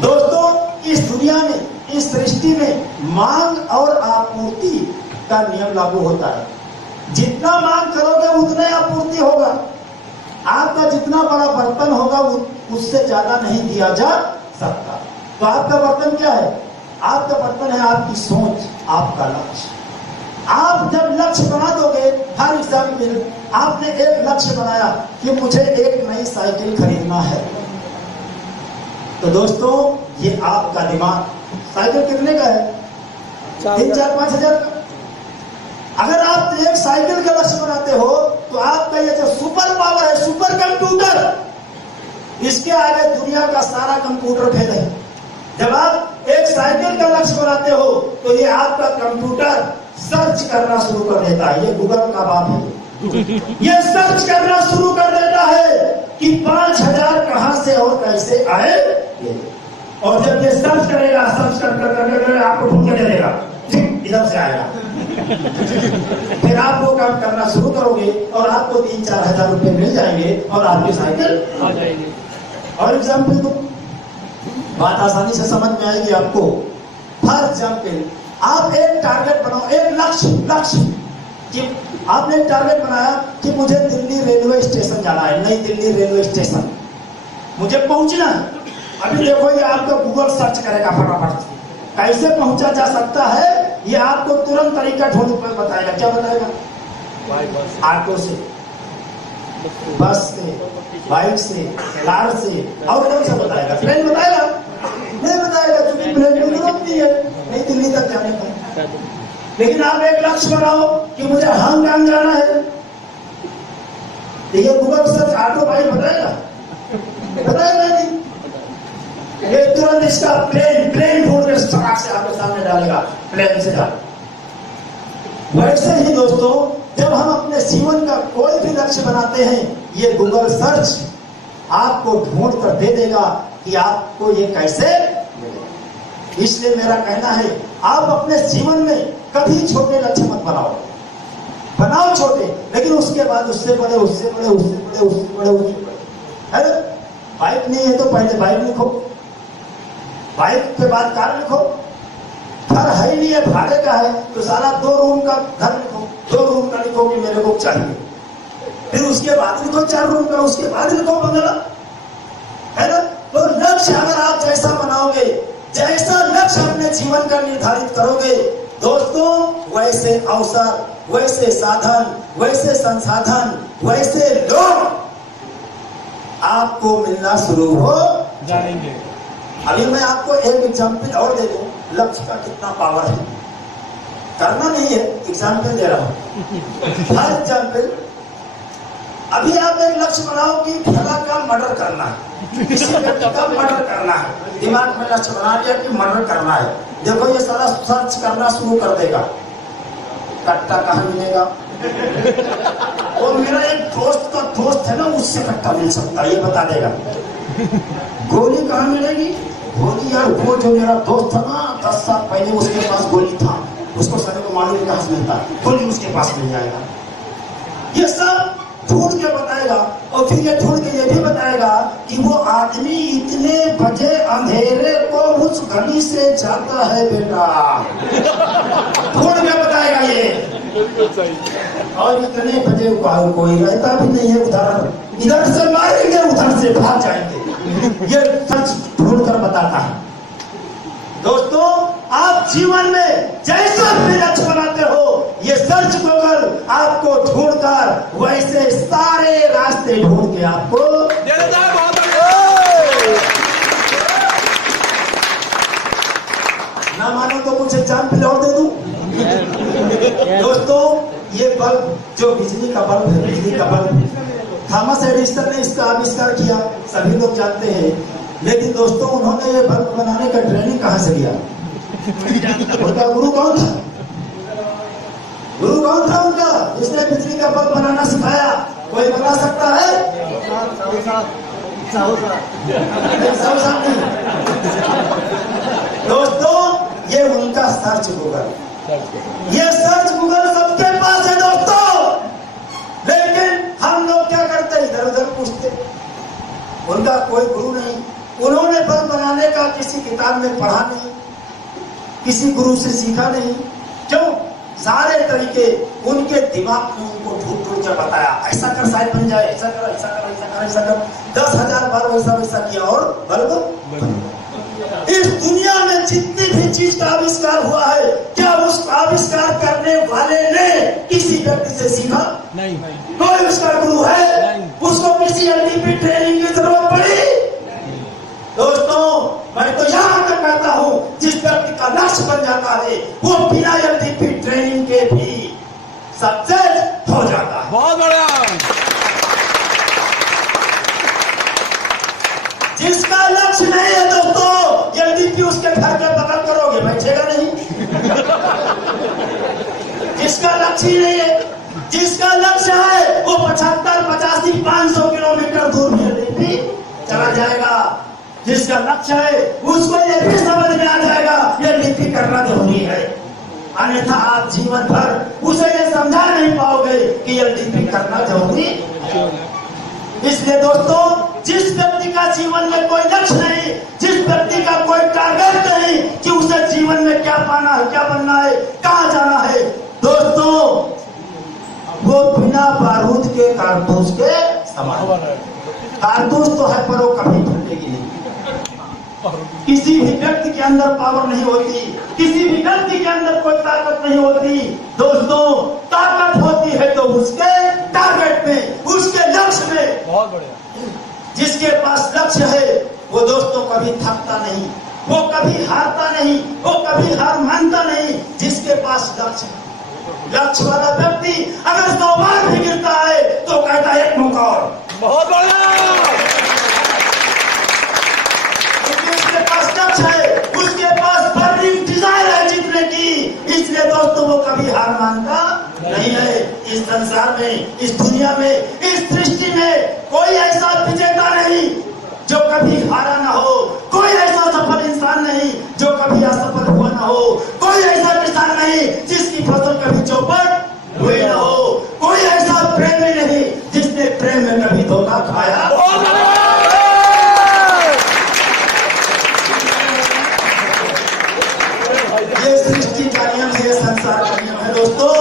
दोस्तों, इस दुनिया में, इस सृष्टि में मांग और आपूर्ति का नियम लागू होता है। जितना मांग करोगे उतने आपूर्ति होगा। आपका जितना बड़ा बर्तन होगा उससे ज्यादा नहीं दिया जा सकता। तो आपका बर्तन क्या है? आपका बर्तन है आपकी सोच, आपका लक्ष्य। आप जब लक्ष्य बना दोगे, हर एग्जाम्पल आपने एक लक्ष्य बनाया कि मुझे एक नई साइकिल खरीदना है, तो दोस्तों ये आपका दिमाग, साइकिल कितने का है? 3-4-5 हजार का। अगर आप एक साइकिल का लक्ष्य बनाते हो तो आपका ये जो सुपर पावर है, सुपर कंप्यूटर, इसके आगे दुनिया का सारा कंप्यूटर फेल है। जब आप एक साइकिल का लक्ष्य बनाते हो तो ये आपका कंप्यूटर सर्च करना शुरू कर देता है। ये गूगल का बाप है। ये सर्च करना शुरू कर देता है कि 5000 कहां से और कैसे आए। और जब ये सर्च करेगा, सर्च कर आपको ढूंढ के दे देगा, इधर से आएगा। फिर आप वो काम करना शुरू करोगे और आपको 3-4 हजार रुपए मिल जाएंगे और आपकी साइकिल आ जाएगी। और एग्जाम्पल तो बात आसानी से समझ में आएगी आपको। फॉर एग्जाम्पल, आप एक टारगेट बनाओ, एक लक्ष्य कि आपने एक टारगेट बनाया कि मुझे दिल्ली रेलवे स्टेशन जाना है, नई दिल्ली रेलवे स्टेशन मुझे पहुंचना है। अभी देखो ये आपको गूगल सर्च करेगा फटाफट, कैसे पहुंचा जा सकता है ये आपको तुरंत तरीका ढूंढ कर बताएगा। क्या बताएगा? ऑटो से, बस से, बाइक से, कार से, और कौन सा बताएगा? ट्रेन बताएगा? नहीं बताएगा, क्योंकि ट्रेन की जरूरत नहीं है नहीं दिल्ली तक जाने का। लेकिन आप एक लक्ष्य बनाओ कि मुझे हांगकांग जाना है, तो ये गूगल सर्च ऑटो बाइक बताएगा? बताएगा नहीं। ये तुरंत इसका प्लेन ढूंढ के सड़क से आपके सामने डालेगा, प्लेन से जा। वैसे ही दोस्तों, जब हम अपने जीवन का कोई भी लक्ष्य बनाते हैं, ये गूगल सर्च आपको ढूंढ कर दे देगा कि आपको ये कैसे मिलेगा। इसलिए मेरा कहना है, आप अपने जीवन में कभी छोटे लक्ष्य मत बनाओ। बनाओ छोटे, लेकिन उसके बाद उससे बड़े, उससे बड़े, उससे बड़े, उससे बड़े, उससे बड़े। अरे बाइक नहीं है तो पहले बाइक लिखो, बाइक के बाद कार लिखो। घर है नहीं है, भाड़े का है, तो सारा 2 रूम का घर लिखो, 2 रूम का लिखो कि मेरे को चाहिए। फिर उसके बाद लिखो 4 रूम का, उसके बाद लिखो बंगला, है ना? तो लक्ष्य अगर आप जैसा बनाओगे, जैसा लक्ष्य अपने जीवन का निर्धारित करोगे दोस्तों, वैसे अवसर, वैसे साधन, वैसे संसाधन, वैसे लोग आपको मिलना शुरू हो जाएंगे। अभी मैं आपको एक एग्जाम्पल और दे दूं, लक्ष्य का कितना पावर है। करना नहीं है, एग्जाम्पल दे रहा हूं। हर एग्जाम्पल, अभी आप एक लक्ष्य बनाओ कि फला का मर्डर करना है, किसी व्यक्ति का मर्डर करना है। दिमाग में लक्ष्य बना लिया कि मर्डर करना है। देखो ये सारा सर्च करना शुरू कर देगा, कट्टा कहाँ मिलेगा, और मेरा एक दोस्त का दोस्त है ना, उससे कट्टा मिल सकता है, ये बता देगा। गोली कहाँ मिलेगी? गोली यार, वो जो मेरा दोस्त था ना 10 साल पहले, उसके पास गोली था, उसको सभी को मालूम कहाँ से मिलता, गोली उसके पास मिल जाएगा। ये सब ढूंढ के बताएगा। और फिर ये ढूंढ के ये भी बताएगा कि वो आदमी इतने बजे अंधेरे को उस गली से जाता है बेटा, ढूंढ के बताएगा ये। और इतने बजे कोई रहता भी नहीं है उधर, इधर से मारेंगे, उधर से भाग जाएंगे। ये सच ढूंढ कर बताता है। दोस्तों, आप जीवन में जैसा भी लक्ष्य बनाते हो, ये सर्च गूगल आपको ढूंढकर वैसे सारे रास्ते ढूंढ के आपको ना मानो तो कुछ एग्जाम्पल और दे दूं। दोस्तों, ये बल्ब जो बिजली का बल्ब है, बिजली का बल्ब थॉमस एडिसन ने इसका आविष्कार किया, सभी लोग जानते हैं। लेकिन दोस्तों, उन्होंने ये बल्ब बनाने का ट्रेनिंग कहां से लिया? उनका गुरु कौन था? गुरु कौन था उनका, जिसने बिजली का बल्ब बनाना सिखाया? कोई बता सकता है? दोस्तों, ये उनका सर्च गूगल, ये सर्च गूगल सबके पास है दोस्तों। लेकिन हम लोग क्या करते हैं? इधर उधर पूछते। उनका कोई गुरु नहीं, उन्होंने बल्ब बनाने का किसी किताब में पढ़ा नहीं, किसी गुरु से सीखा नहीं। क्यों? सारे तरीके उनके दिमाग में उनको ढूंढ ढूंढ के बताया, ऐसा कर शायद बन जाए, ऐसा कर, ऐसा कर, ऐसा कर, ऐसा कर। 10,000 बार वैसा वैसा किया और बल्ब। इस दुनिया में जितनी भी चीज का आविष्कार हुआ है, क्या उस आविष्कार करने वाले ने किसी व्यक्ति से सीखा? नहीं। कोई उसका गुरु है? उसको किसी एलडीपी ट्रेनिंग की जरूरत पड़ी? दोस्तों, मैं तो यहाँ तक कहता हूँ, जिस व्यक्ति का लक्ष्य बन जाता है वो बिना एलडीपी ट्रेनिंग के भी सक्सेस हो जाता है। बहुत बढ़िया। जिसका लक्ष्य नहीं है दोस्तों, एलडीपी उसके घर के बगल करोगे, बैठेगा नहीं। जिसका लक्ष्य ही नहीं है, जिसका लक्ष्य है वो 75, 85, 500 किलोमीटर दूर में एलडीपी चला जाएगा। जिसका लक्ष्य है उसको ये भी समझ में आ जाएगा एलडीपी करना जरूरी है, अन्यथा आप जीवन भर उसे ये समझा नहीं पाओगे कि एलडीपी करना जरूरी है। इसलिए दोस्तों, जिस व्यक्ति का जीवन में कोई लक्ष्य नहीं, जिस व्यक्ति का कोई टारगेट नहीं कि उसे जीवन में क्या पाना है, क्या बनना है, कहाँ जाना है, दोस्तों वो बिना बारूद के कारतूस के समान। कारतूस तो है पर वो कभी फटेगी नहीं। किसी भी व्यक्ति के अंदर पावर नहीं होती, किसी भी व्यक्ति के अंदर कोई ताकत नहीं होती। दोस्तों, ताकत होती है तो उसके टारगेट में, उसके लक्ष्य में। बहुत बढ़िया। जिसके पास लक्ष्य है वो दोस्तों कभी थकता नहीं, वो कभी हारता नहीं, वो कभी हार मानता नहीं। जिसके पास लक्ष्य वाला व्यक्ति अगर 100 बार भी गिरता है तो कहता है एक मौका और। बहुत बढ़िया। उसके पास लक्ष्य है, उसके पास बर्निंग डिजायर है जीतने की, इसलिए दोस्तों वो कभी हार मानता नहीं है। इस संसार में, इस दुनिया में, इस सृष्टि में कोई ऐसा विजेता नहीं जो कभी हारा ना हो, कोई ऐसा सफल इंसान नहीं जो कभी असफल हुआ ना हो, कोई ऐसा किसान नहीं जिसकी फसल कभी चौपट हुई ना हो, कोई ऐसा प्रेमी नहीं जिसने प्रेम में कभी धोखा खाया। ये सृष्टि का नियम, ये संसार का नियम है दोस्तों।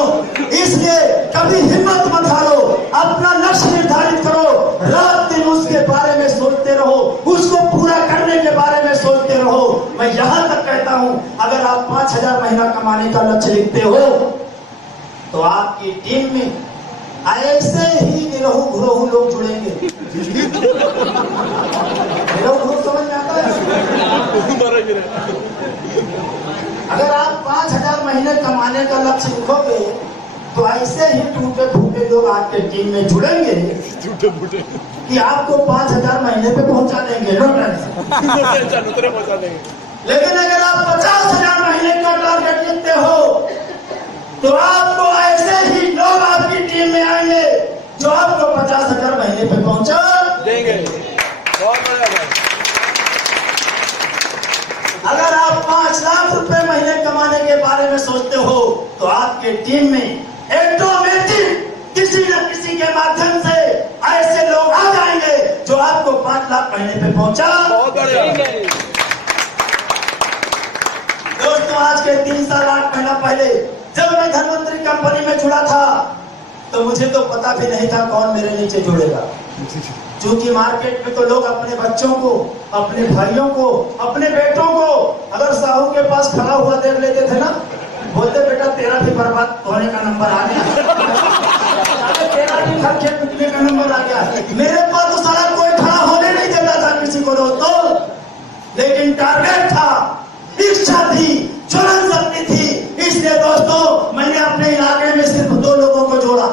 इसलिए कभी हिम्मत मत हारो, अपना लक्ष्य निर्धारित करो, रात दिन उसके बारे में सोचते रहो, उसको पूरा करने के बारे में सोचते रहो। मैं यहाँ तक कहता हूँ, अगर आप 5,000 महीना कमाने का लक्ष्य लिखते हो तो आपकी टीम में ऐसे ही निरहु घुरहु लोग जुड़ेंगे। निरहु घुरहु समझ में आता है? अगर आप 5,000 महीने कमाने का लक्ष्य लिखोगे तो ऐसे ही टूटे फूटे लोग आपके टीम में जुड़ेंगे कि आपको 5,000 महीने पे पहुंचा देंगे। लेकिन अगर आप 50,000 महीने का टारगेट लिखते हो तो आपको ऐसे ही लोग आपकी टीम में आएंगे जो आपको 50,000 महीने पे पहुंचा देंगे। अगर आप 5 लाख रुपए महीने कमाने के बारे में सोचते हो तो आपके टीम में ऑटोमेटिक किसी न किसी के माध्यम से ऐसे लोग आ जाएंगे जो आपको 5 लाख महीने पे पहुंचा देंगे। दोस्तों, आज के 3 लाख महीना पहले जब मैं धनवंतरी कंपनी में जुड़ा था तो मुझे तो पता भी नहीं था कौन मेरे नीचे जुड़ेगा, क्योंकि मार्केट में तो लोग अपने बच्चों को, अपने भाइयों को, अपने बेटों को अगर साहू के पास खड़ा हुआ देख लेते थे ना, बोलते बेटा तेरा भी बर्बाद होने का नंबर आ गया, तेरा भी खर्चे पिटने का नंबर आ गया। मेरे पास तो सारा कोई खड़ा होने नहीं देता था किसी को दोस्तों, लेकिन टारगेट था, इच्छा थी, ज्वलन शक्ति थी। इसलिए दोस्तों, मैंने अपने इलाके में सिर्फ 2 लोगों को जोड़ा,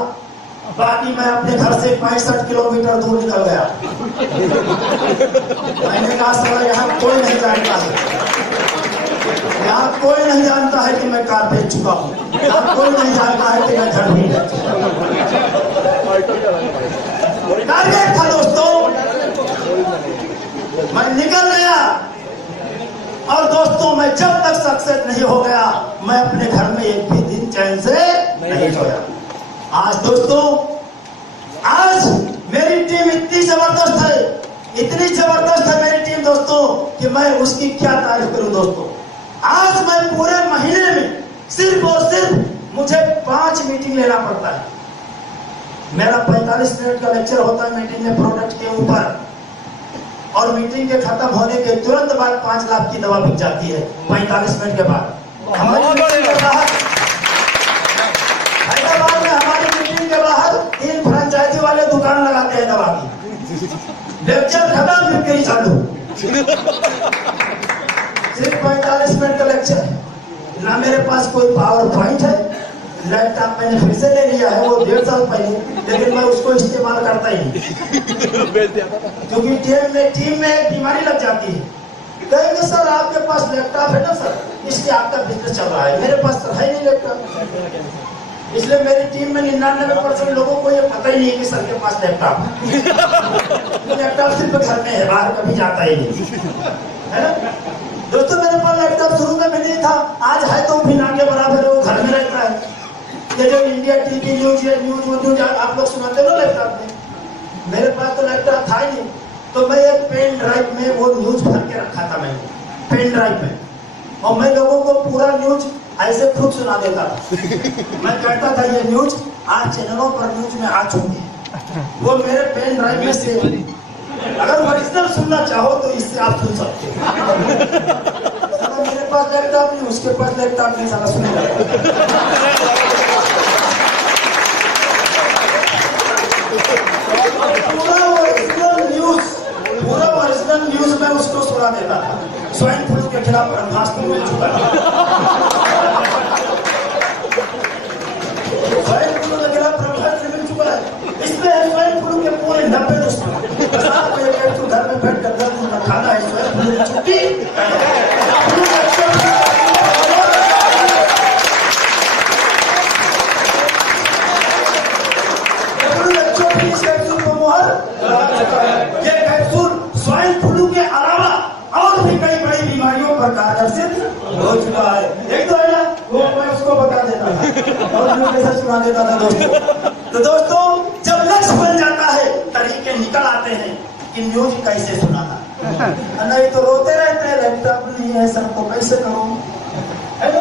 बाकी मैं अपने घर से 65 किलोमीटर दूर निकल गया। मैंने कहा साला यहाँ कोई नहीं जानता है, यहाँ कोई नहीं जानता है कि मैं कार बेच चुका हूँ, यहाँ कोई नहीं जानता है कि मैं घर भी बेच चुका हूँ। टारगेट था दोस्तों, मैं निकल गया। और दोस्तों, मैं जब तक सक्सेस नहीं हो गया मैं अपने घर में एक भी दिन चैन से नहीं सोया। आज दोस्तों, आज मेरी टीम इतनी जबरदस्त है, इतनी जबरदस्त है मेरी टीम दोस्तों कि मैं उसकी क्या तारीफ करूं दोस्तों। आज मैं पूरे महीने में सिर्फ और सिर्फ मुझे 5 मीटिंग लेना पड़ता है। मेरा 45 मिनट का लेक्चर होता है मीटिंग में प्रोडक्ट के ऊपर, और मीटिंग के खत्म होने के तुरंत बाद 5 लाख की दवा बिक जाती है 45 मिनट के बाद। हमारी मीटिंग के बाहर हैदराबाद में हमारी मीटिंग के बाहर 3 फ्रेंचाइजी वाले दुकान लगाते हैं दवा की। लेक्चर खत्म फिर कहीं चालू। सिर्फ 45 मिनट का लेक्चर, ना मेरे पास कोई पावर पॉइंट है। लैपटॉप मैंने फिर से ले लिया है, वो 1.5 साल पहले, लेकिन मैं उसको इस्तेमाल करता ही नहीं, क्योंकि टीम में एक बीमारी लग जाती है। कहेंगे सर आपके पास लैपटॉप है ना सर, इसलिए आपका बिजनेस चल रहा है। मेरे पास तो है नहीं लैपटॉप, इसलिए मेरी टीम में 99% लोगों को ये पता ही नहीं है कि सर के पास लैपटॉप है। लैपटॉप सिर्फ घर में है, बाहर कभी जाता ही नहीं है ना दोस्तों। मेरे पास लैपटॉप शुरू में भी नहीं था, आज है तो भी ना के बराबर है, वो घर में रहता है। ये जो इंडिया टीवी न्यूज आप लोग सुनाते हो ना लैपटॉप में, मेरे पास तो लैपटॉप था ही नहीं, तो मैं एक पेन ड्राइव में वो न्यूज भर के रखा था मैंने पेन ड्राइव में, और मैं लोगों को पूरा न्यूज ऐसे खुद सुना देता था। मैं कहता था ये न्यूज आज चैनलों पर न्यूज में आ चुकी है, वो मेरे पेन ड्राइव में से। अगर ओरिजिनल सुनना चाहो तो इससे आप सुन सकते हो। मेरे पास लैपटॉप नहीं, उसके पास लैपटॉप नहीं, साला सुन पूरा ओरिजिनल न्यूज में उसको सुना देता था। स्वाइन फ्लू के खिलाफ ब्रह्मास्त्र मिल चुका है, स्वाइन फ्लू के खिलाफ ब्रह्मास्त्र मिल चुका है। इसमें स्वाइन फ्लू के पूरे 90 दुश्मन घर में बैठ कर 10 दिन का खाना है, स्वाइन फ्लू की छुट्टी। ये कैप्सूल स्वाइन फ्लू के अलावा और भी कई बड़ी बीमारियों पर कारगर सिद्ध हो चुका है। एक तो है ना, वो मैं उसको बता देता था और कैसे सुना देता था दोस्तों। तो दोस्तों जब लक्ष्य बन जाता है, तरीके निकल आते हैं कि न्यूज कैसे सुनाना, नहीं तो रोते रहते हैं लैपटॉप नहीं है सर तो कैसे करूं, है ना।